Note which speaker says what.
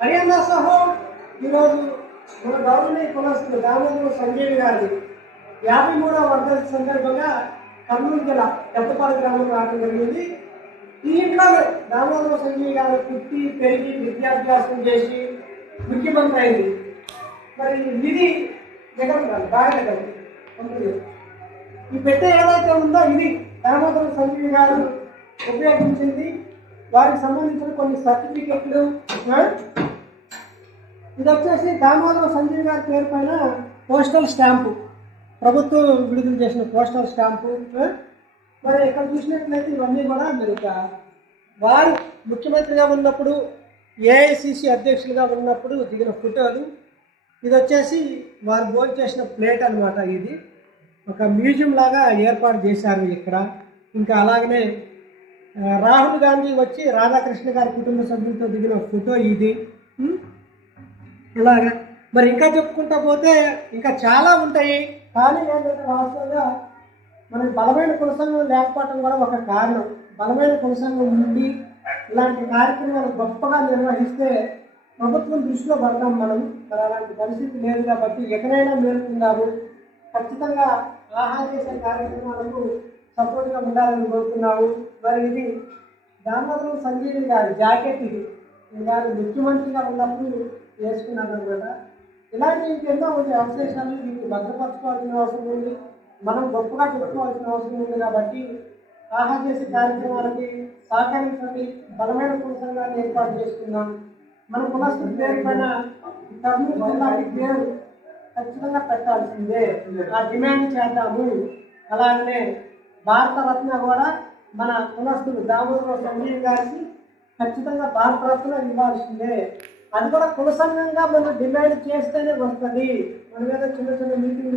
Speaker 1: హరియాణా సహో ఈరోజు మన గౌరవనీయ కులస్తులు దామోదరు సంజయ్ గారి యాభై మూడవ వర్ధంతి సందర్భంగా కర్నూలు జిల్లా పెద్దపాల గ్రామం రావడం జరిగింది. దీంట్లో దామోదర సంజయ్ గారు పుట్టి పెరిగి విద్యాభ్యాసం చేసి ముఖ్యమంత్రి అయింది. మరి ఇది జగన్ గారు బాగా ఈ పెట్టె ఏదైతే ఉందో ఇది దామోదర సంజయ్ గారు ఉపయోగించింది. వారికి సంబంధించిన కొన్ని సర్టిఫికెట్లు ఇది వచ్చేసి దామోదర సంజయ్ గారి పేరు పైన పోస్టల్ స్టాంపు. ప్రభుత్వం విడుదల చేసిన పోస్టల్ స్టాంపు మరి ఇక్కడ చూసినట్లయితే ఇవన్నీ కూడా మీరు వారు ముఖ్యమంత్రిగా ఉన్నప్పుడు ఏఐసిసి అధ్యక్షులుగా ఉన్నప్పుడు దిగిన ఫోటోలు. ఇది వచ్చేసి వారు భోజనం చేసిన ప్లేట్ అన్నమాట ఇది. ఒక మ్యూజియం లాగా ఏర్పాటు చేశారు ఇక్కడ. ఇంకా అలాగనే రాహుల్ గాంధీ వచ్చి రాధాకృష్ణ గారి కుటుంబ సభ్యులతో దిగిన ఫోటో ఇది. ఇలాగా. మరి ఇంకా చెప్పుకుంటా పోతే ఇంకా చాలా ఉంటాయి. కానీ ఏంటంటే వాస్తవంగా మనకి బలమైన కులసంగం లేకపోవటం కూడా ఒక కారణం. బలమైన కులసంగం ఉండి ఇలాంటి కార్యక్రమాలు గొప్పగా నిర్వహిస్తే ప్రభుత్వం దృష్టిలో పడతాం మనం. మరి అలాంటి పరిస్థితి లేదు కాబట్టి ఎక్కడైనా మేలుకున్నారు ఖచ్చితంగా ఆహార చేసే కార్యక్రమాలకు సపోర్ట్గా ఉండాలని కోరుతున్నాము మరి ఇది దామోదరం సంజీవి గారి జాకెట్ ఇది. గారు ముఖ్యమంత్రిగా ఉన్నప్పుడు వేసుకున్నారు అనమాట ఇలాంటి ఇంకెన్నో వచ్చే అవశేషాలు వీటిని భద్రపరచుకోవాల్సిన అవసరం ఉంది. మనం గొప్పగా చెప్పుకోవాల్సిన అవసరం ఉంది కాబట్టి ఆహా చేసే కార్యక్రమాలకి సహకరించండి. బలమైన పురుషంగాన్ని ఏర్పాటు చేసుకుందాం. మన కులస్తుల పేరు పైన కర్నూలు జిల్లాకి పేరు ఖచ్చితంగా పెట్టాల్సిందే. ఆ డిమాండ్ చేద్దాము. అలాగనే భారత రత్న కూడా మన కులస్తులు దామోదర సంజీవ్ గారికి ఖచ్చితంగా భారత రత్న ఇవ్వాల్సిందే. అది కూడా కుల సంఘంగా మనం డిమాండ్ చేస్తేనే వస్తుంది. మన మీద చిన్న చిన్న మీటింగ్